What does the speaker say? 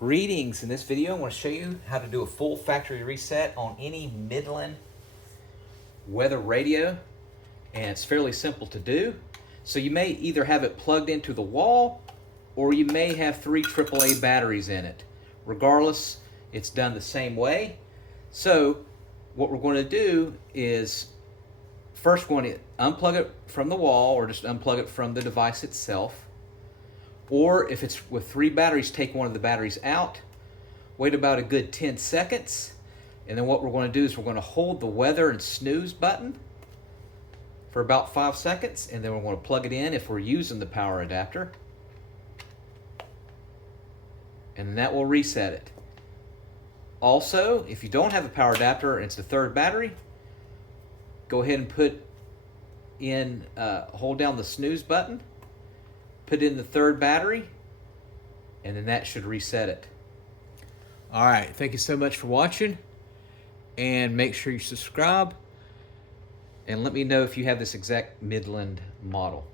Greetings. In this video, I want to show you how to do a full factory reset on any Midland weather radio, and it's fairly simple to do. So you may either have it plugged into the wall or you may have 3 AAA batteries in it. Regardless, it's done the same way. So what we're going to do is first going to unplug it from the wall or just unplug it from the device itself. Or if it's with 3 batteries, take one of the batteries out, wait about a good 10 seconds, and then what we're going to do is we're going to hold the weather and snooze button for about 5 seconds, and then we're going to plug it in if we're using the power adapter, and that will reset it. Also, if you don't have a power adapter and it's the 3rd battery, go ahead and put in, hold down the snooze button, put in the 3rd battery, and then that should reset it. All right, thank you so much for watching, and make sure you subscribe, and let me know if you have this exact Midland model.